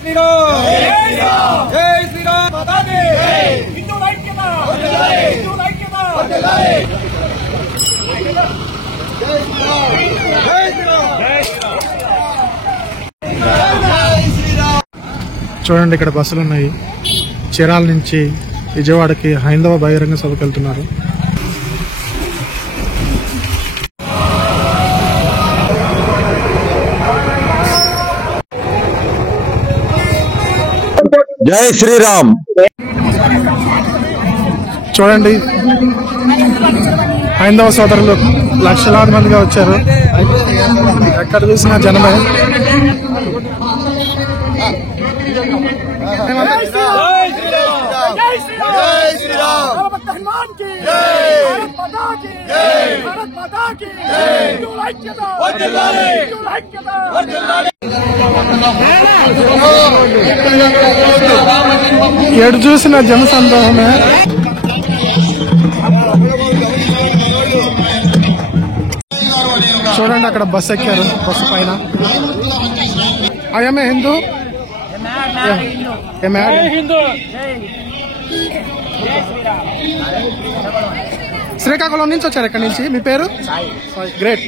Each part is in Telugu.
శ్రీరామ్ జై శ్రీరామ్ మాతాకి హిందూ ఐక్యత హిందూ ఐక్యత జై శ్రీరామ్. చూడండి ఇక్కడ బస్సులు ఉన్నాయి. చీరాల నుంచి విజయవాడకి హైందవ బహిరంగ సభకు వెళ్తున్నారు. జై శ్రీరామ్. చూడండి హైందవ సోదరులు లక్షలాది మందిగా వచ్చారు. ఎక్కడ చూసినా జనమే. ఎటు చూసిన జనసందోహమే. చూడండి అక్కడ బస్ ఎక్కారు. బస్సు పైన ఐఎమ్ హిందూ శ్రీకాకుళం నుంచి వచ్చారు. ఎక్కడి నుంచి మీ పేరు? గ్రేట్.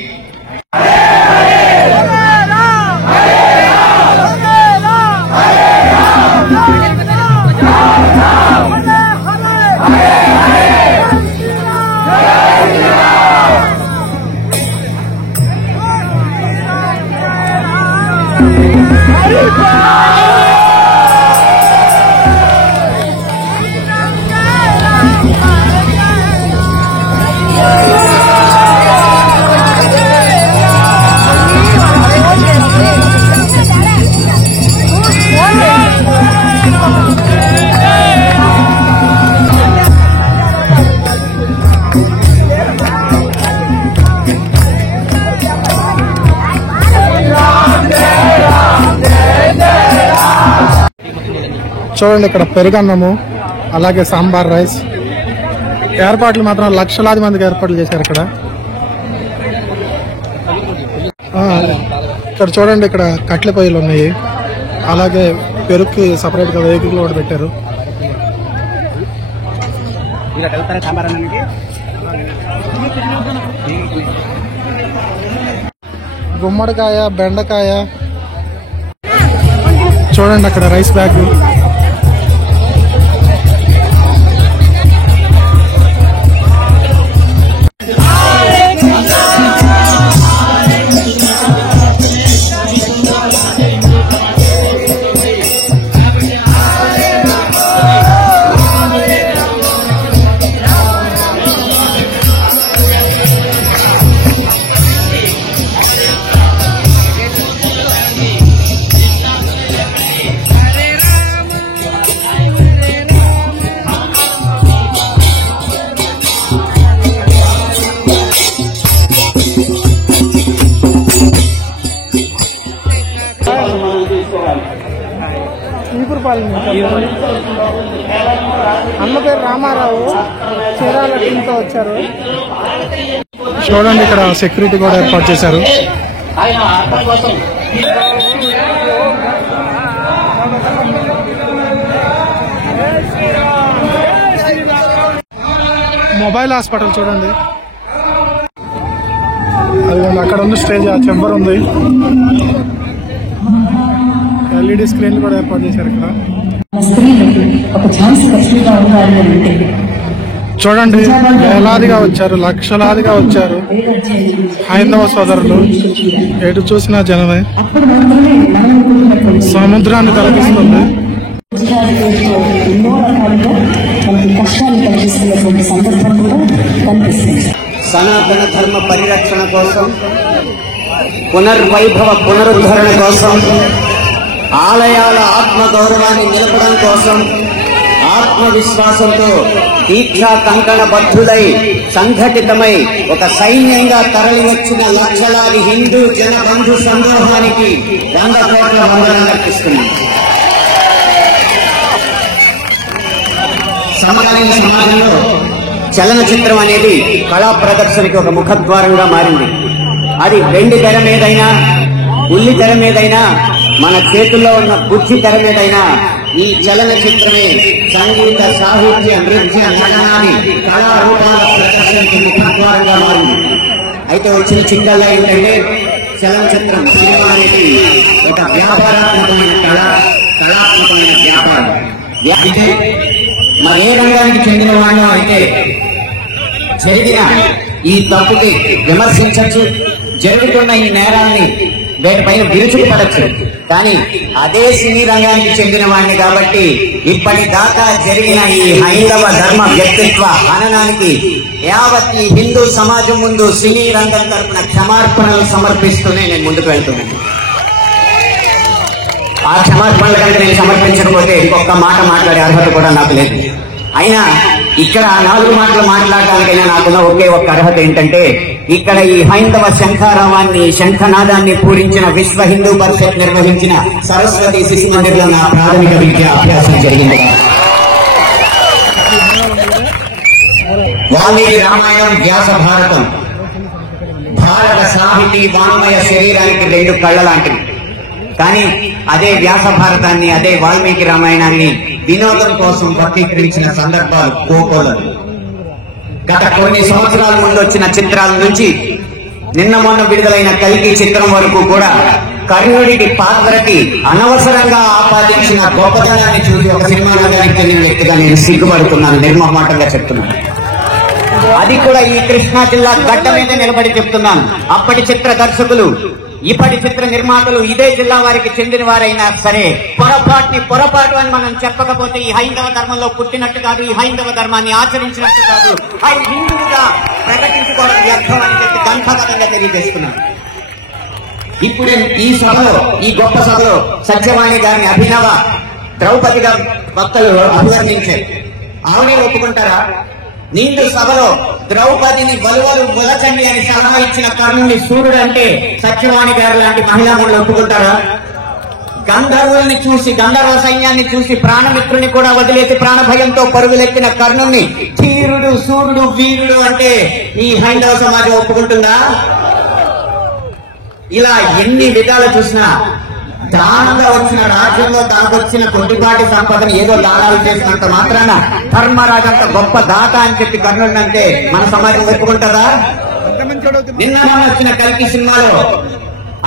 చూడండి ఇక్కడ పెరుగన్నము, అలాగే సాంబార్ రైస్. ఏర్పాట్లు మాత్రం లక్షలాది మందికి ఏర్పాట్లు చేశారు ఇక్కడ. ఇక్కడ చూడండి ఇక్కడ కట్ల పొయ్యిలు ఉన్నాయి. అలాగే పెరుగుకి సపరేట్ గా వెహికల్ కూడా పెట్టారు. గుమ్మడికాయ, బెండకాయ. చూడండి అక్కడ రైస్ బ్యాగ్. అన్న పేరు రామారావు. చీరాల టీంతో వచ్చారు. చూడండి ఇక్కడ సెక్యూరిటీ కూడా ఏర్పాటు చేశారు. మొబైల్ హాస్పిటల్ చూడండి. అది అక్కడ ఉంది స్టేజ్, ఆ చెంబర్ ఉంది. ఎల్ఈడి స్క్రీన్ కూడా ఏర్పాటు చేశారు ఇక్కడ. చూడండి వేలాదిగా వచ్చారు, లక్షలాదిగా వచ్చారు హైందవ సోదరులు. ఎటు చూసినా జనమే. సముద్రాన్ని తలపిస్తుంది. సనాతన ధర్మ పరిరక్షణ కోసం, పునర్వైభవ పునరుద్ధరణ కోసం, ఆలయాల ఆత్మగౌరవాన్ని నిలపడం కోసం ఆత్మవిశ్వాసంతో దీక్షా కంకణ బద్ధులై సంఘటితమై ఒక సైన్యంగా తరలివచ్చిన లక్షలాది హిందూ జనబంధు సమూహానికి 100 కోట్ల వందనం అర్పిస్తున్నాం. సమకాలీన సమాజంలో చలనచిత్రం అనేది కళా ప్రదర్శనకి ఒక ముఖద్వారంగా మారింది. అది వెండి తెర మీదైనా, ఉల్లి తెర మీదైనా, మన చేతుల్లో ఉన్న బుద్ధి తెర మీదైనా ఈ చలనచిత్రమే సంగీత, సాహిత్య, నృత్య, నటనాన్ని కళారూపాల ప్రదర్శనకి ముఖద్వారంగా మారింది. అయితే వచ్చిన చిక్కల్లో ఏంటంటే చలనచిత్రం, సినిమా అనేది ఒక వ్యాపారాత్మకమైన కళాత్మకమైన వ్యాపారం. అయితే మరే రంగానికి చెందిన వాళ్ళు అయితే జరిగిన ఈ తప్పుకి విమర్శించచ్చు, జరుగుతున్న ఈ నేరాన్ని వీటిపైన విరుచుకుపడచ్చు. కానీ అదే సినీ రంగానికి చెందిన వాడిని కాబట్టి ఇప్పటిదాకా జరిగిన ఈ హైందవ ధర్మ వ్యక్తిత్వ హననానికి యావత్ ఈ హిందూ సమాజం ముందు సినీ రంగం తరపున క్షమార్పణలు సమర్పిస్తూనే నేను ముందుకు వెళ్తున్నాను. ఆ క్షమార్పణల కంటే నేను సమర్పించకపోతే ఇంకొక మాట మాట్లాడే అర్హత కూడా నాకు లేదు. అయినా ఇక్కడ 4 మాటలు మాట్లాడటానికైనా నాకున్న ఒకే ఒక్క అర్హత ఏంటంటే, ఇక్కడ ఈ హైందవ శంఖారావాన్ని, శంఖనాదాన్ని పూరించిన విశ్వ హిందూ పరిషత్ నిర్వహించిన సరస్వతి శిశు మందిర్లో నా ప్రాథమిక విద్యా అభ్యాసం జరిగింది. వాల్మీకి రామాయణం, వ్యాస భారతం భారత సాహితీ వాంగ్మయ శరీరానికి 2 కళ్ళ లాంటివి. కానీ అదే వ్యాస భారతాన్ని, అదే వాల్మీకి రామాయణాన్ని వినోదం కోసం వక్రీకరించిన సందర్భాలు కోకోలరు. గత కొన్ని సంవత్సరాల ముందు వచ్చిన చిత్రాల నుంచి నిన్న మొన్న విడుదలైన కల్కి చిత్రం వరకు కూడా కర్ణుడికి పాత్రకి అనవసరంగా ఆపాదించిన గొప్పతనాన్ని చూసి ఒక సినిమా రంగానికి చెందిన వ్యక్తిగా నేను సిగ్గుపడుతున్నాను, నిర్మమాటంగా చెప్తున్నాను. అది కూడా ఈ కృష్ణా జిల్లా గడ్డ మీద నిలబడి చెప్తున్నాను. అప్పటి చిత్ర దర్శకులు, ఇప్పటి చిత్ర నిర్మాతలు ఇదే జిల్లా వారికి చెందిన వారైనా సరే పొరపాటు అని మనం చెప్పకపోతే ఈ హైందవ ధర్మంలో పుట్టినట్టు కాదు, ఈ హైందవ ధర్మాన్ని ఆచరించినట్టు కాదు, ఆయన హిందువుగా ప్రకటించుకోవడం వ్యర్థం అని చెప్పి గంభగతంగా తెలియజేస్తున్నాను. ఇప్పుడు ఈ సభలో, ఈ గొప్ప సభలో సత్యవాణి గారిని అభినవ ద్రౌపదిగా భక్తులు అభివర్ణించారు. ఆవిడ ఒప్పుకుంటారా? నిండు సభలో ద్రౌపదిని వలువలు వలచండి అని సలహా ఇచ్చిన కర్ణుని సూర్యుడు అంటే సత్యవాణి గారు లాంటి మహిళామణులు ఒప్పుకుంటారా? గంధర్వుల్ని చూసి, గంధర్వ సైన్యాన్ని చూసి ప్రాణమిత్రుని కూడా వదిలేసి ప్రాణభయంతో పరుగులెత్తిన కర్ణుని ధీరుడు, సూర్యుడు, వీరుడు అంటే ఈ హైందవ సమాజం ఒప్పుకుంటుందా? ఇలా ఎన్ని విధాలు చూసినా దానంగా వచ్చిన రాజ్యంలో దాకొచ్చిన కొద్దిపాటి సంపదను ఏదో దానాలు చేసినంత మాత్రాన ధర్మరాజంత గొప్ప దాత అని చెప్పి కర్ణుడిని అంటే మన సమాజం ఒప్పుకుంటారా? నిన్న వచ్చిన కల్కి సినిమాలో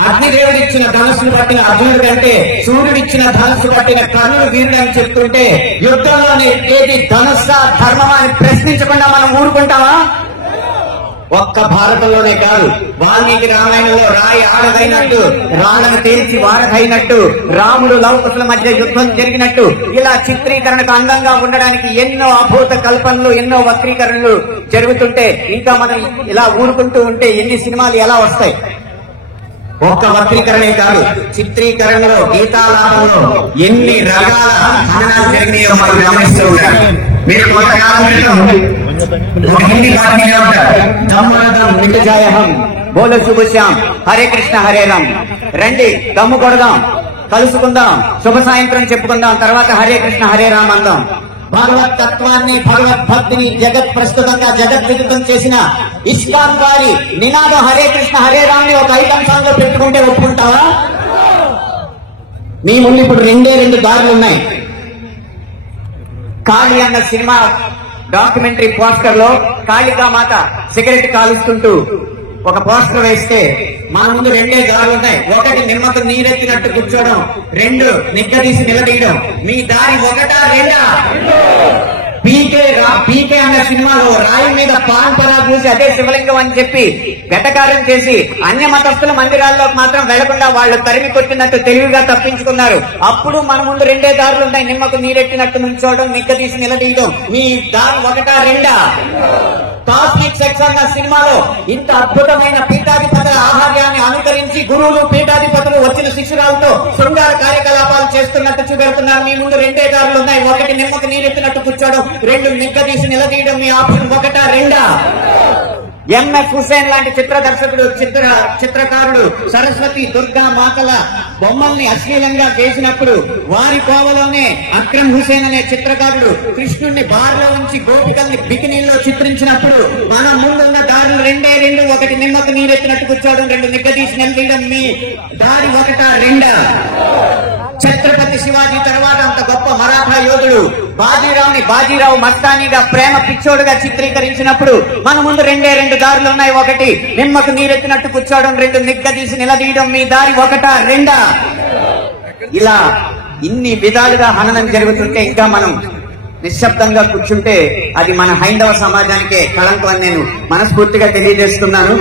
అగ్నిదేవుడిచ్చిన ధనుస్సును పట్టిన అర్జునుడి కంటే సూర్యుడిచ్చిన ధనుస్సు పట్టిన కర్ణుడు వీరుడు అని చెప్తుంటే యుద్ధంలోనే ఏది ధనుస్సా ధర్మమా అని ప్రశ్నించకుండా మనం ఊరుకుంటామా? ఒక్క భారతంలోనే కాదు, వాల్మీకి రామాయణంలో రాయి ఆడదైనట్టు, రాళ్ళను తేల్చి వారధైనట్టు, రాముడు లవకుశుల మధ్య యుద్ధం జరిగినట్టు ఇలా చిత్రీకరణకు అందంగా ఉండడానికి ఎన్నో అభూత కల్పనలు, ఎన్నో వక్రీకరణలు జరుగుతుంటే ఇంకా మనం ఇలా ఊరుకుంటూ ఉంటే ఎన్ని సినిమాలు ఎలా వస్తాయి? ఒక్క వక్రీకరణే కాదు, చిత్రీకరణలో, గీతాలాపంలో ఎన్ని రకాల హననాలు జరిగినాయో మనం గమనిస్తూ ఉంటాం. మీరు కొంతకాలం ఒక హిందీ పాట మీద ఉంటారు, దమ్మునదం నిజాయహం బోలో శుభ శ్యామ్ హరే కృష్ణ హరే రామ్. రండి దమ్ము కొడదాం, కలుసుకుందాం, శుభ సాయంత్రం చెప్పుకుందాం, తర్వాత హరే కృష్ణ హరే రామ్ అందాం. భగవత్ తత్వాన్ని, భగవద్భక్తిని జగత్ ప్రస్తుతంగా జగద్విదితం చేసిన ఇస్కాన్ వారి నినాదం హరే కృష్ణ హరే రామ్ ని ఒక ఐటమ్ సాంగ్ లో పెట్టుకుంటే ఒప్పుకుంటావా? మీ ముందు ఇప్పుడు 2 దారులు ఉన్నాయి. కాళీ అన్న సినిమా డాక్యుమెంటరీ పోస్టర్ లో కాళికామాత సిగరెట్ కాలుస్తుంటూ ఒక పోస్టర్ వేస్తే మా ముందు 2 దారులు ఉన్నాయి. ఒకటి నిమ్మకు నీరెత్తినట్టు కూర్చోవడం, 2 నిగ్గదీసి నిలదీయడం. మీ దారి 1, 2? పీకే అన్న సినిమాలో రాయి మీద పాంపరా చూసి అదే శివలింగం అని చెప్పి వెటకారం చేసి అన్య మతస్థుల మందిరాల్లోకి మాత్రం వెళ్లకుండా వాళ్ళు తరిమి కొట్టినట్టు తెలివిగా తప్పించుకున్నారు. అప్పుడు మన ముందు 2 దారులు ఉన్నాయి, నిమ్మకు నీరెట్టినట్టు నుంచోవడం, నిగ్గదీసి నిలదీయడం. మీ దారి 1, 2? కాస్మిక్ సెక్స్ అన్న సినిమాలో ఇంత అద్భుతమైన పీఠాధిపతుల ఆహార్యాన్ని అనుకరించి గురువులు, పీఠాధిపతులు వచ్చిన శిష్యురాలతో శృంగార కార్యకలాపాలు చేస్తున్నట్టు చూపెడుతున్నారు. మీ ముందు 2 దారులు ఉన్నాయి, 1 నిమ్మకు నీరెత్తినట్టు కూర్చోవడం, 2 నిగ్గదీసి నిలదీయడం. మీ ఆప్షన్ 1, 2? ఎంఎఫ్ హుసేన్ లాంటి చిత్ర దర్శకుడు, చిత్రకారుడు సరస్వతి దుర్గా మాతల బొమ్మల్ని అశ్లీలంగా చేసినప్పుడు వారి కోవలోనే అక్రమ్ హుసేన్ అనే చిత్రకారుడు కృష్ణుణ్ణి బార్లో ఉంచి గోపికల్ని బికినీల్లో చిత్రించినప్పుడు మన ముందున్న దారులు రెండే రెండు, ఒకటి నిమ్మకు నీరెత్తినట్టు కూర్చోవడం, రెండు నిగ్గదీసి నిలదీయడం. మీ దారి ఒకటా రెండా? ఛత్రపతి శివాజీ తర్వాత అంత గొప్ప మరాఠా యోధుడు బాజీరావు మస్తానీగా ప్రేమ పిచ్చోడుగా చిత్రీకరించినప్పుడు మన ముందు రెండే రెండు దారులు ఉన్నాయి. ఒకటి నిమ్మకు నీరెత్తినట్టు కూర్చోవడం, రెండు నిగ్గదీసి నిలదీయడం. మీ దారి ఒకటా రెండా? ఇలా ఇన్ని విధాలుగా హననం జరుగుతుంటే ఇంకా మనం నిశ్శబ్దంగా కూర్చుంటే అది మన హైందవ సమాజానికే కళంకం అని నేను మనస్ఫూర్తిగా తెలియజేస్తున్నాను.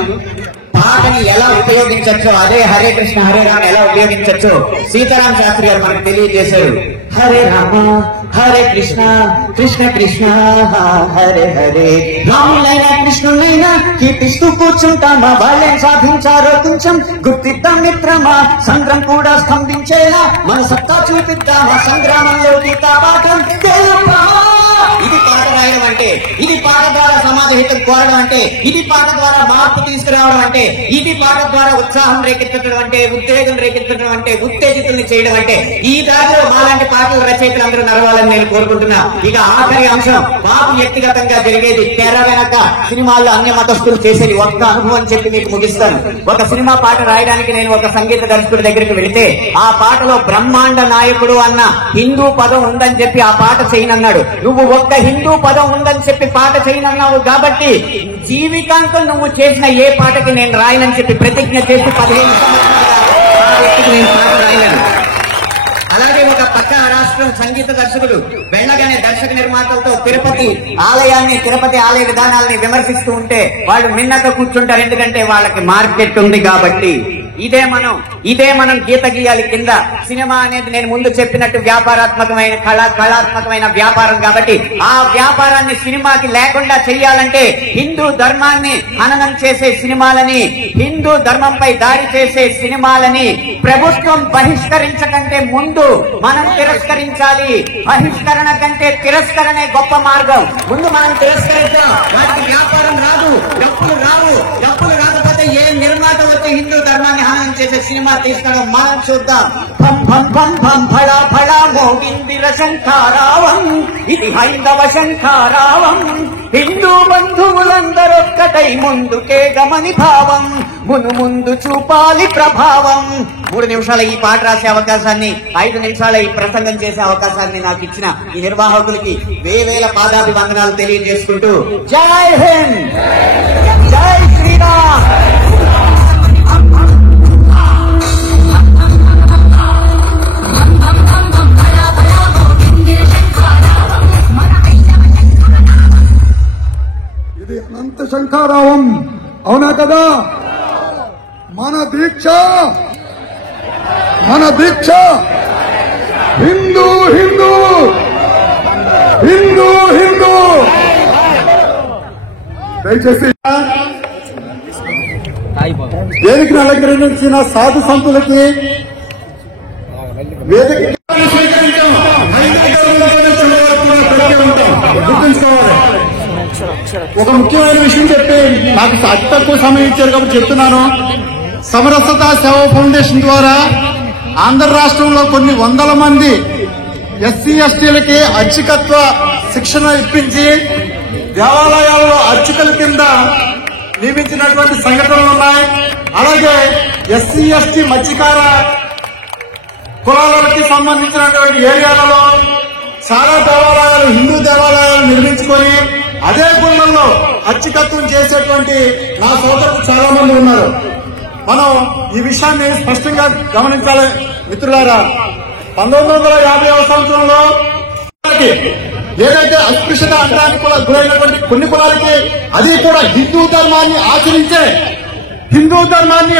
పాటని ఎలా ఉపయోగించచ్చో, అదే హరే కృష్ణ హరే రామ ఎలా ఉపయోగించచ్చో సీతారాం శాస్త్రి గారు మనకు తెలియజేశారు. హరే రామ హరే కృష్ణ కృష్ణ కృష్ణ హరే హరే, రాములైనా కృష్ణునైనా కీర్తిస్తూ కూర్చుంటామా, వాళ్ళేం సాధించారో కొంచెం గుర్తిద్దాం మిత్రమా, సంగ్రం కూడా స్తంభించేలా మన సత్తా చూపిద్దామా, సంగ్రామంలో గీతా పాఠం తెలుపా. ఇది పాట రాయడం అంటే, ఇది పాట ద్వారా సమాజ హితం కోరడం అంటే, ఇది పాట ద్వారా మార్పు తీసుకురావడం అంటే, ఇది పాట ద్వారా ఉత్సాహం రేకెత్తడం అంటే, ఉద్వేగం రేకెత్తడం అంటే, ఉత్తేజితుల్ని చేయడం అంటే, ఈ దారిలో మాలాంటి పాటల రచయితలు అందరూ నడవాలని నేను కోరుకుంటున్నా. ఇక ఆఖరి అంశం, మాకు వ్యక్తిగతంగా జరిగేది తెర వెనక సినిమాల్లో అన్య మతస్థులు చేసేది ఒక్క అనుభవం చెప్పి మీకు ముగిస్తాను. ఒక సినిమా పాట రాయడానికి నేను ఒక సంగీత దర్శకుడి దగ్గరికి వెళితే ఆ పాటలో బ్రహ్మాండ నాయకుడు అన్న హిందూ పదం ఉందని చెప్పి ఆ పాట చేయనన్నాడు. నువ్వు ఒక్క హిందూ పదం ఉందని చెప్పి పాట చేయనన్నావు కాబట్టి జీవితాంతం నువ్వు చేసిన ఏ పాటకి నేను రాయనని చెప్పి ప్రతిజ్ఞ చేసి 15 సంవత్సరాలుగా నేను పాట రాయలేను. అలాగే ఒక పక్క రాష్ట్రం సంగీత దర్శకుడు వెళ్ళగానే దర్శక నిర్మాతలతో తిరుపతి ఆలయ విధానాలని విమర్శిస్తూ ఉంటే వాళ్ళు మిన్నక కూర్చుంటారు. ఎందుకంటే వాళ్ళకి మార్కెట్ ఉంది కాబట్టి. ఇదే మనం గీత గీయాలి కింద. సినిమా అనేది నేను ముందు చెప్పినట్టు వ్యాపారాత్మకమైన కళాత్మకమైన వ్యాపారం కాబట్టి ఆ వ్యాపారాన్ని సినిమాకి లేకుండా చెయ్యాలంటే హిందూ ధర్మాన్ని హననం చేసే సినిమాలని, హిందూ ధర్మంపై దాడి చేసే సినిమాలని ప్రభుత్వం బహిష్కరించకంటే ముందు మనం తిరస్కరించాలి. బహిష్కరణ కంటే తిరస్కరణే గొప్ప మార్గం. ముందు మనం తిరస్కరిద్దాం. వాటికి వ్యాపారం రాదు, డబ్బులు రాకపోతే ఏ నిర్మాత వచ్చి హిందూ ధర్మాన్ని హననం చేసే సినిమా తీసుకోవడం మనం చూద్దాం. భం భం భం భం ఫళా ఫళా మోగిందిర శంఖారావం, ఇది హైందవ శంఖారావం. హిందూ బంధువులందరొక్కటై ముందుకే గమని భావం, ముందు చూపాలి ప్రభావం. 3 నిమిషాల ఈ పాట రాసే అవకాశాన్ని, 5 నిమిషాల ఈ ప్రసంగం చేసే అవకాశాన్ని నాకు ఇచ్చిన ఈ నిర్వాహకులకి వేవేల పాదాభివందనాలు తెలియజేసుకుంటూ జై హింద్, జై శ్రీరామ్. ఇది అనంత శంఖారావం, అవునా కదా? మన దీక్ష హిందూ హిందూ హిందూ హిందూ. దయచేసి వేదికను అలంకరించిన సాధు సంతులకి వేదిక గుర్తుంచుకోవాలి. ఒక ముఖ్యమైన విషయం చెప్పి నాకు అతి తక్కువ సమయం ఇచ్చారు కాబట్టి చెప్తున్నాను. సమరసత సేవ ఫౌండేషన్ ద్వారా ఆంధ్ర రాష్ట్రంలో కొన్ని వందల మంది ఎస్సీ ఎస్టీలకి అర్చకత్వ శిక్షణ ఇప్పించి దేవాలయాల్లో అర్చకుల కింద నియమించినటువంటి సంఘటనలు ఉన్నాయి. అలాగే ఎస్సీ ఎస్టీ మత్స్యకార కులాలకి సంబంధించినటువంటి ఏరియాలలో చాలా దేవాలయాలు, హిందూ దేవాలయాలు నిర్మించుకొని అదే గుళ్ళల్లో అర్చకత్వం చేసేటువంటి నా సోదరులు చాలా మంది ఉన్నారు. మనం ఈ విషయాన్ని స్పష్టంగా గమనించాలి మిత్రులారా. 1950వ సంవత్సరంలో ఏదైతే అస్పృశ్యత అంతరానికి గురైనటువంటి కొన్ని కులాలకి, అది కూడా హిందూ ధర్మాన్ని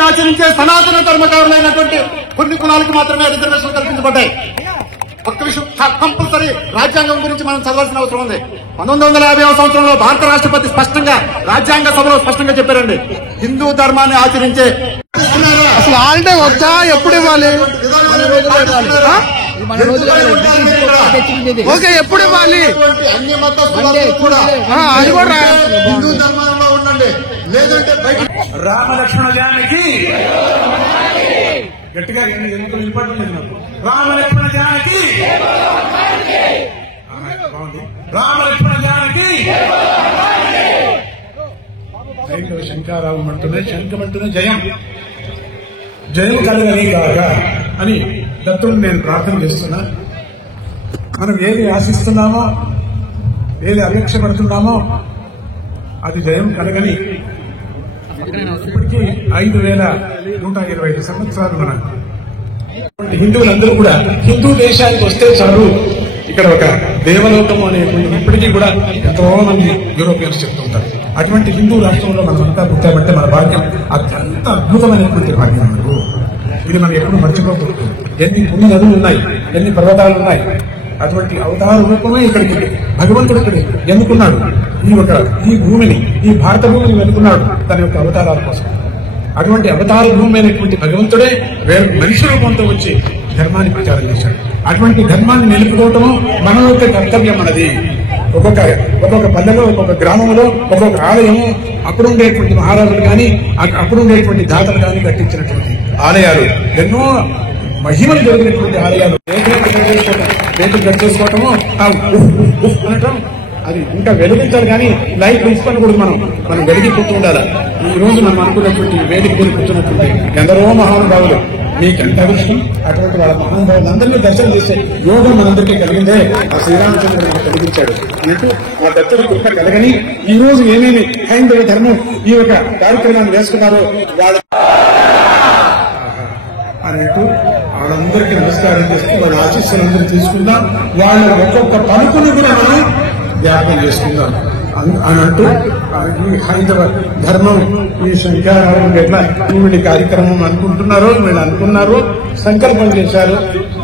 ఆచరించే సనాతన ధర్మకారులైనటువంటి కొన్ని కులాలకు మాత్రమే రిజర్వేషన్ కల్పించబడ్డాయి. ఒక్క విషయం కంపల్సరీ రాజ్యాంగం గురించి మనం చదవాల్సిన అవసరం ఉంది. 1950వ సంవత్సరంలో భారత రాష్ట్రపతి స్పష్టంగా రాజ్యాంగ సభలో స్పష్టంగా చెప్పారండి, హిందూ ధర్మాన్ని ఆచరించే అసలు హాలిడే వచ్చా ఎప్పుడు ఇవ్వాలి? ఓకే, ఎప్పుడు ఇవ్వాలి? అన్ని మతస్థులు కూడా అది కూడా హిందూ ధర్మంలో ఉన్న చేసుకోండి, లేదంటే బయట. రామ లక్ష్మణ జానకి గట్టిగా ఎందుకు వినపడలేదు నాకు. రామ లక్ష్మణ జానకి బాగుంది. రామ లక్ష్మణ జానకి హైందవ శంకారావం అంటూనే శంఖమంటూనే జయం జయం కలగని కాక అని దత్తుడిని నేను ప్రార్థన చేస్తున్నా. మనం ఏది ఆశిస్తున్నామో, ఏది అపేక్షపడుతున్నామో అది జయం కలగని. ఇప్పటికీ 5125 సంవత్సరాలు మన హిందువులందరూ కూడా హిందూ దేశానికి వస్తే చాలు, ఇక్కడ ఒక దేవలోకం అనేటువంటి ఇప్పటికీ కూడా ఎంతో మంది యూరోపియన్స్ చెప్తుంటారు. అటువంటి హిందూ రాష్ట్రంలో మనమంతా పుట్టామంటే మన భాగ్యం అత్యంత అద్భుతమైనటువంటి భాగ్యం. మనకు ఇది మనం ఎప్పుడు మర్చిపోకూడదు. ఎన్ని పుణ్య నదులు ఉన్నాయి, ఎన్ని పర్వతాలు ఉన్నాయి. అటువంటి అవతార రూపమే ఇక్కడికి భగవంతుడు ఇక్కడ ఎన్నుకున్నాడు. ఈ భూమిని, ఈ భారత భూమిని ఎన్నుకున్నాడు తన యొక్క అవతారాల కోసం. అటువంటి అవతార భూమి అయినటువంటి భగవంతుడే వేరే మనిషి రూపంతో వచ్చి ధర్మాన్ని ప్రచారం చేశాడు. అటువంటి ధర్మాన్ని నిలుపుకోవటము మన యొక్క కర్తవ్యం. మనది ఒక్కొక్క పల్లెలో, ఒక్కొక్క గ్రామంలో, ఒక్కొక్క ఆలయము అప్పుడుండేటువంటి మహారాజులు కానీ, అప్పుడుండేటువంటి దాతలు కానీ కట్టించినటువంటి ఆలయాలు, ఎన్నో మహిమలు జరిగినటువంటి ఆలయాలు. రేట్లు కట్ చేసుకోవటము అనటం అది ఇంకా వెలిగించాలి కానీ లైట్ ఉంచుకోకూడదు. మనం వెలిగిపోతూ ఉండాలి. ఈ రోజు మనం అనుకున్నటువంటి వేదిక మీద కూర్చున్నటువంటి ఎందరో మహానుభావులు, మీకెంత అదృష్టం. అటువంటి వాళ్ళ మహానుభావులందరినీ దర్శనం చేసే యోగం మనందరికీ కలిగిందే ఆ శ్రీరామచంద్రుడు మనకు కలిగించాడు అన్నట్టు ఆ దత్తుడి కృప కలగని ఈ రోజు ఏమేమి హైందవ ధర్మం ఈ యొక్క కార్యక్రమాన్ని వేసుకున్నారో వాళ్ళ అన్నట్టు వాళ్ళందరికీ నమస్కారం చేస్తూ వాళ్ళ ఆశీస్సులందరూ తీసుకుందాం. వాళ్ళ ఒక్కొక్క పలుకుని కూడా మనం జ్ఞాపకం చేసుకుందాం అన్నట్టు ఈ హైందవ ధర్మం, ఈ శంకరారావు ఎట్లా వీడి కార్యక్రమం అనుకుంటున్నారో, వీళ్ళు అనుకున్నారు, సంకల్పం చేశారు.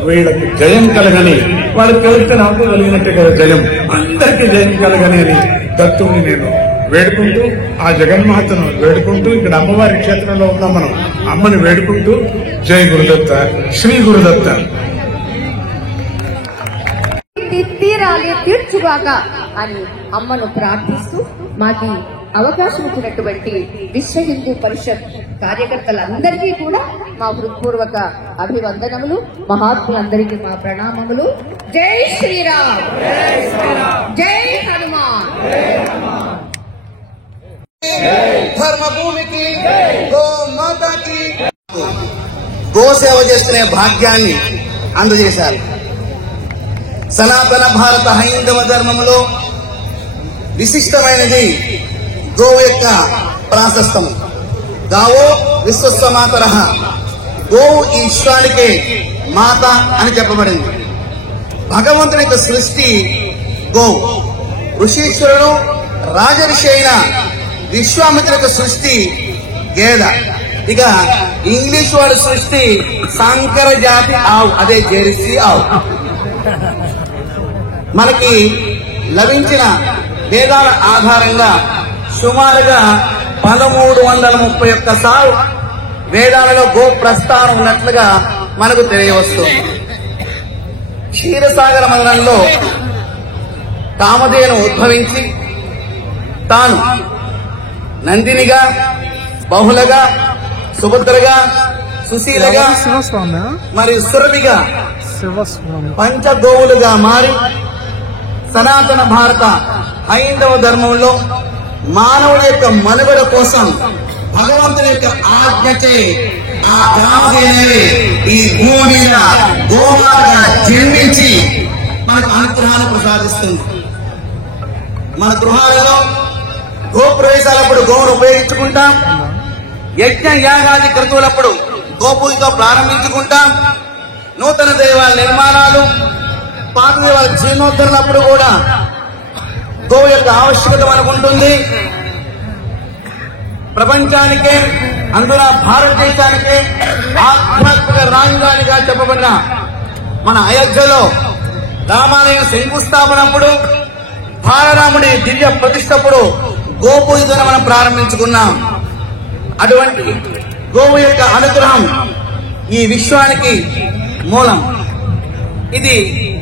వీళ్ళకి జయం కలగని, వాళ్ళకి కలిగితే నాకు కలిగినట్టే కదా జయం, అందరికీ జయం కలగని అని దత్తుని నేను వేడుకుంటూ, ఆ జగన్మాతను వేడుకుంటూ, ఇక్కడ అమ్మవారి క్షేత్రంలో ఉన్నాం మనం, అమ్మని వేడుకుంటూ జై గురుదత్త, శ్రీ గురుదత్త. తీరాలి తీర్చుగాక అని అమ్మను ప్రార్థిస్తూ మాకు అవకాశం ఇచ్చినటువంటి విశ్వ హిందూ పరిషత్ కార్యకర్తలందరికీ కూడా మా హృత్పూర్వక అభివందనములు, మహాత్ములందరికీ మా ప్రణామములు. జై శ్రీరామ్, జై హనుమాన్. ధర్మభూమికి, గోమాతకి గోసేవ చేసుకునే భాగ్యాన్ని అందజేశారు. సనాతన భారత హైందవ ధర్మంలో విశిష్టమైనది గోవు యొక్క ప్రాశస్తము. గావో విశ్వస్వమాతర, గోవు ఈ విశ్వానికే మాత అని చెప్పబడింది. భగవంతుని యొక్క సృష్టి గోవు. ఋషీశ్వరుడు రాజఋషి అయిన విశ్వామిత్రుని యొక్క సృష్టి గేద. ఇక ఇంగ్లీష్ వాడి సృష్టి సంకర జాతి ఆవు, అదే జెర్సీ ఆవు. మనకి లభించిన వేదాల ఆధారంగా సుమారుగా 1331 సార్లు వేదాలలో గో ప్రస్థానం ఉన్నట్లుగా మనకు తెలియవస్తుంది. క్షీరసాగర మండలంలో కామధేను ఉద్భవించి తాను నందినిగా, బహుళగా, సుభద్రగా, సుశీలగా మరియు సురభిగా పంచగోవులుగా మారి సనాతన భారత హైందవ ధర్మంలో మానవుడి యొక్క మనుగడ కోసం భగవంతుని యొక్క ఆజ్ఞచే ఆ కామధేనుని ఈ భూమి మీద గోమాతగా జన్మించి మనకు అనుగ్రహాన్ని ప్రసాదిస్తుంది. మన గృహాలలో గోప్రవేశాలప్పుడు గోవును ఉపయోగించుకుంటాం. యజ్ఞ యాగాది క్రతువులప్పుడు గోపూజతో ప్రారంభించుకుంటాం. నూతన దేవాలయ నిర్మాణాలు, పాత దేవాలయ జీర్ణోద్ధరణప్పుడు కూడా గోవు యొక్క ఆవశ్యకత మనకు ఉంటుంది. ప్రపంచానికే, అందున భారతదేశానికే ఆధ్యాత్మిక రాజధానిగా చెప్పబడిన మన అయోధ్యలో రామాలయం శంకుస్థాపనప్పుడు, బాలరాముడి దివ్య ప్రతిష్టప్పుడు గోపూజతో మనం ప్రారంభించుకున్నాం. అటువంటి గోవు యొక్క అనుగ్రహం ఈ విశ్వానికి మూలం. ఇది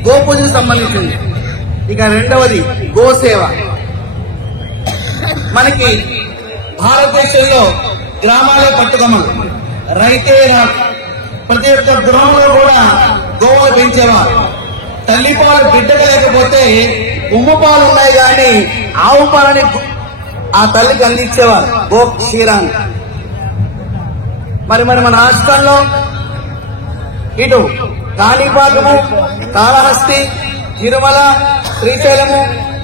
గోపూజకు సంబంధించింది. ఇక రెండవది గోసేవ. మనకి భారతదేశంలో గ్రామాలే పట్టుకోమలు, రైతే రాదు. ప్రతి ఒక్క గృహంలో కూడా గోవులు పెంచేవారు. తల్లిపాలు బిడ్డకు లేకపోతే ఉమ్మ పాలు ఉన్నాయి కానీ ఆవు పాలని ఆ తల్లికి అందించేవారు, గో క్షీరాన్ని. మరి మన రాష్ట్రంలో ఇటు కాణిపాకము, కాళహస్తి, తిరుమల, శ్రీశైలము,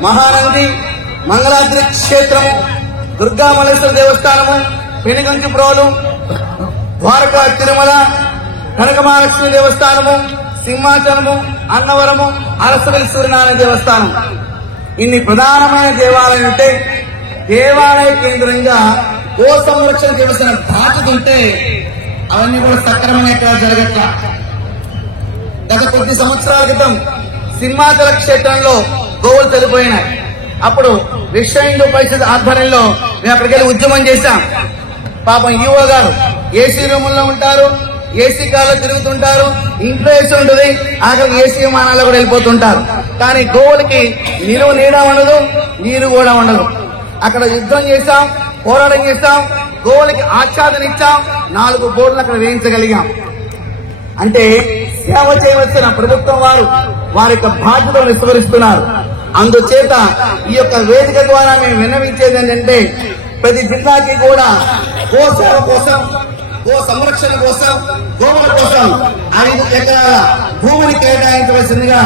మహానంది, మంగళాద్రి క్షేత్రము, దుర్గామల్లేశ్వర దేవస్థానము, పెనుగంచిప్రోలు, ద్వారకా తిరుమల, కనకమహాలక్ష్మి దేవస్థానము, సింహాచలము, అన్నవరము, అరసవెల్లి సూర్యనారాయణ దేవస్థానం. ఇన్ని ప్రధానమైన దేవాలయం ఉంటే దేవాలయ కేంద్రంగా గో సంరక్షణ చేసిన బాధ్యత ఉంటే అవన్నీ కూడా సక్రమంగా ఎక్కడ జరగట్లా. గత కొద్ది సంవత్సరాల క్రితం సింహాచల క్షేత్రంలో గోవులు చనిపోయినాయి. అప్పుడు విశ్వ హిందూ పరిషత్ ఆధ్వర్యంలో మేము అక్కడికి వెళ్ళి ఉద్యమం చేశాం. పాపం ఈవో గారు ఏసీ రూముల్లో ఉంటారు, ఏసీ కార్లో తిరుగుతుంటారు, ఇంట్లో ఏసీ ఉంటుంది, ఆఖరికి ఏసీ విమానాల్లో కూడా వెళ్ళిపోతుంటారు. కానీ గోవులకి నిలువ నీడ ఉండదు, నీరు కూడా ఉండదు. అక్కడ యుద్ధం చేశాం, పోరాటం చేశాం, గోవులకి ఆచ్ఛాదన ఇచ్చాం, 4 బోర్డులు అక్కడ వేయించగలిగాం. అంటే సేవ చేయవలసిన ప్రభుత్వం వారి యొక్క బాధ్యతలు విస్మరిస్తున్నారు. అందుచేత ఈ యొక్క వేదిక ద్వారా మేము విన్నవించేది ఏంటంటే ప్రతి జిల్లాకి కూడా గో సేవ కోసం, గో సంరక్షణ కోసం, గోవుల కోసం 5 ఎకరాల భూమిని కేటాయించవలసిందిగా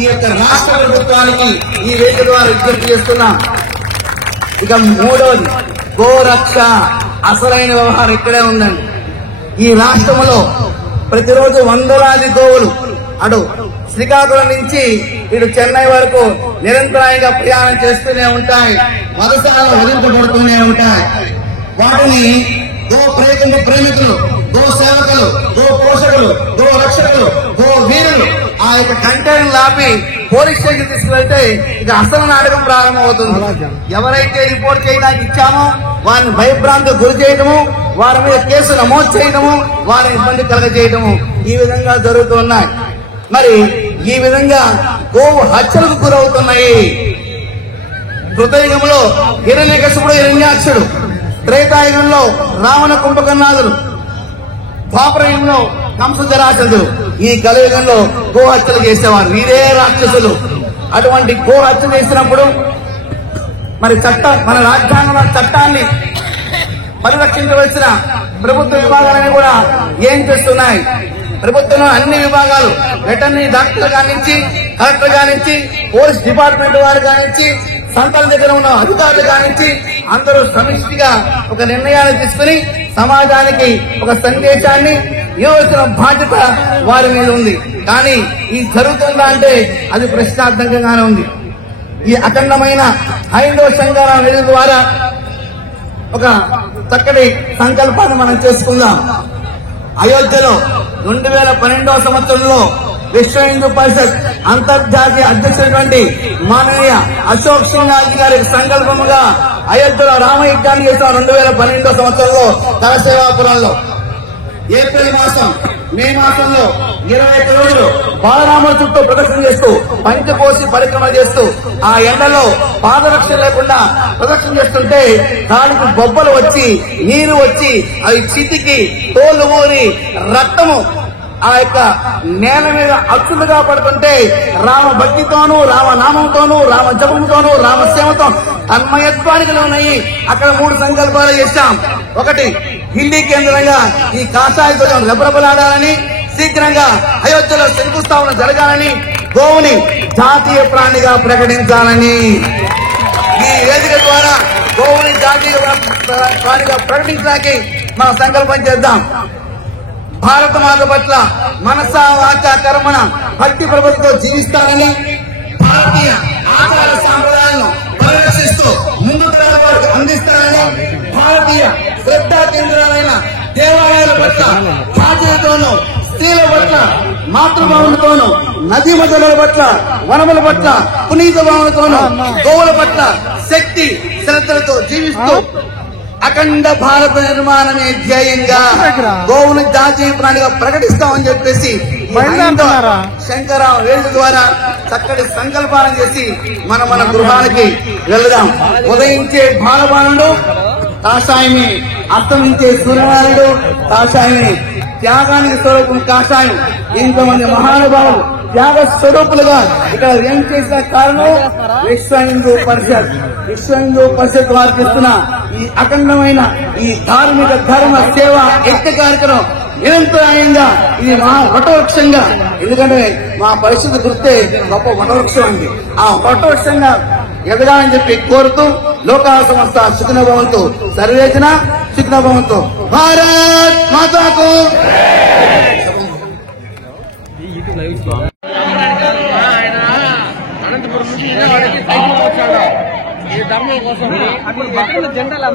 ఈ యొక్క రాష్ట్ర ప్రభుత్వానికి ఈ వేదిక ద్వారా విజ్ఞప్తి చేస్తున్నాం. ఇక 3వది గోరక్ష. అసలైన వ్యవహారం ఇక్కడే ఉందండి. ఈ రాష్ట్రంలో ప్రతిరోజు వందలాది గోవులు అటు శ్రీకాకుళం నుంచి ఇటు చెన్నై వరకు నిరంతరాయంగా ప్రయాణం చేస్తూనే ఉంటాయి, వలసలు వదిలించబడుతూనే ఉంటాయి. వాటిని గో ప్రేమికులు, గో సేవకులు, గో పోషకులు, గో రక్షకులు, గో వీరులు ఆ యొక్క కంటైనర్ ఆపి పోలీస్ స్టేషన్ తీసుకువెళ్తే ఇక అసలు నాటకం ప్రారంభమవుతుంది. ఎవరైతే రిపోర్ట్ చేయడానికి ఇచ్చామో వారిని భయభ్రాంతికి గురి చేయడము, వారి మీద కేసు నమోదు చేయడము, వారిని ఇబ్బంది కలగజేయడము ఈ విధంగా జరుగుతున్నాయి. మరి ఈ విధంగా గోవు హత్యలకు గురవుతున్నాయి. కృతయుగంలో హిరణ్యకశిపుడు, హిరణ్యాక్షుడు, త్రేతాయుగంలో రావణ కుంభకర్ణాదులు, ద్వాపరయుగంలో కంసజరాసంతుడు, ఈ కలియుగంలో గో హత్యలు చేసేవారు వీరే రాక్షసులు. అటువంటి గో హత్య చేసినప్పుడు మరి మన రాజ్యాంగ చట్టాన్ని పరిరక్షించవలసిన ప్రభుత్వ విభాగాలని కూడా ఏం చేస్తున్నాయి? ప్రభుత్వంలో అన్ని విభాగాలు, వెటర్నరీ డాక్టర్ కానించి, కలెక్టర్ కానించి, పోలీస్ డిపార్ట్మెంట్ వారు కానించి, సంతాన దగ్గర ఉన్న అధికారులు కానించి అందరూ సమిష్టిగా ఒక నిర్ణయాన్ని తీసుకుని సమాజానికి ఒక సందేశాన్ని ఇవ్వవలసిన బాధ్యత వారి మీద ఉంది. కానీ ఇది జరుగుతుందా అంటే అది ప్రశ్నార్థకంగానే ఉంది. ఈ అఖండమైన హైందవ సంఘాల నిధుల ద్వారా ఒక చక్కటి సంకల్పాన్ని మనం చేసుకుందాం. అయోధ్యలో 2012వ సంవత్సరంలో విశ్వ హిందూ పరిషత్ అంతర్జాతీయ అధ్యక్షుడైనటువంటి మాననీయ అశోక్ సింఘాల్ గారి సంకల్పముగా అయోధ్యలో రామయజ్ఞాన్ని చేసిన 2012వ సంవత్సరంలో కరసేవాపురంలో ఏప్రిల్ మాసం, మే మాసంలో 21 రోజులు బాలరాముల చుట్టూ ప్రదర్శన చేస్తూ పంచకోసి పరిక్రమ చేస్తూ ఆ ఎండలో పాదరక్షణ లేకుండా ప్రదర్శన చేస్తుంటే దానికి బొబ్బలు వచ్చి, నీరు వచ్చి, అవి చితికి తోలు ఊరి రక్తము ఆ యొక్క నేల మీద అచ్చులుగా పడుతుంటే రామ భక్తితోనూ, రామనామంతోనూ, రామ జపంతోనూ, రామసేవతో తన్మయత్వానికి లోనయ్యి అక్కడ 3 సంకల్పాలు చేశాం. ఒకటి, ఢిల్లీ కేంద్రంగా ఈ కాషాయ ధ్వజం రెపరెపలాడాలని, శీఘ్రంగా అయోధ్యలో శంకుస్థాపన జరగాలని, గోవుని జాతీయ ప్రాణిగా ప్రకటించాలని. ఈ వేదిక ద్వారా గోవుని జాతీయ ప్రాణిగా ప్రకటించడానికి మనం సంకల్పం చేద్దాం. భారత మాత పట్ల మనసా వాచ కర్మణ భక్తి ప్రభుత్వంతో జీవిస్తానని, భారతీయ ఆచార సాంప్రదాయాలను పరిరక్షిస్తూ ముందు తరాల వారికి అందిస్తానని, భారతీయ శ్రద్ధా కేంద్రాలైన దేవాలయాల పట్ల బాధ్యతతోనూ, స్త్రీల పట్ల మాతృభావనతోనూ, నదీ మధ్యల పట్ల, వనముల పట్ల పునీత భావనతోనూ, గోవుల పట్ల శక్తి శ్రద్ధలతో జీవిస్తూ అఖండ భారత నిర్మాణమే ధ్యేయంగా గోవును జాతీయ ప్రాణిగా ప్రకటిస్తామని చెప్పేసి శంకరరావు వేదిక ద్వారా చక్కటి సంకల్పాలను చేసి మన గృహానికి వెళ్దాం. ఉదయించే బాలబాణుడు కాషాయమి అస్తమించే సూర్యనారాయణుడు, కాషాయమి త్యాగానికి స్వరూపం కాషాయం. ఇంతమంది మహానుభావులు త్యాగ స్వరూపులుగా ఇక్కడ ఏం చేసిన కారణం విశ్వ హిందూ పరిషత్ వారికి ఇస్తున్న ఈ అఖండమైన ఈ ధార్మిక ధర్మ సేవ యజ్ఞ కార్యక్రమం నిరంతరాయంగా ఇది మహా వటవృక్షంగా, ఎందుకంటే మా పరిస్థితి గుర్తే గొప్ప వటవృక్షం అండి. ఆ వటవృక్షంగా ఎదగాలని చెప్పి కోరుతూ లోకా సంస్థ సుఖినో భవంతు, సర్వేజన సుఖినో భవంతు. భారత్ మాతాకు. జెండాలు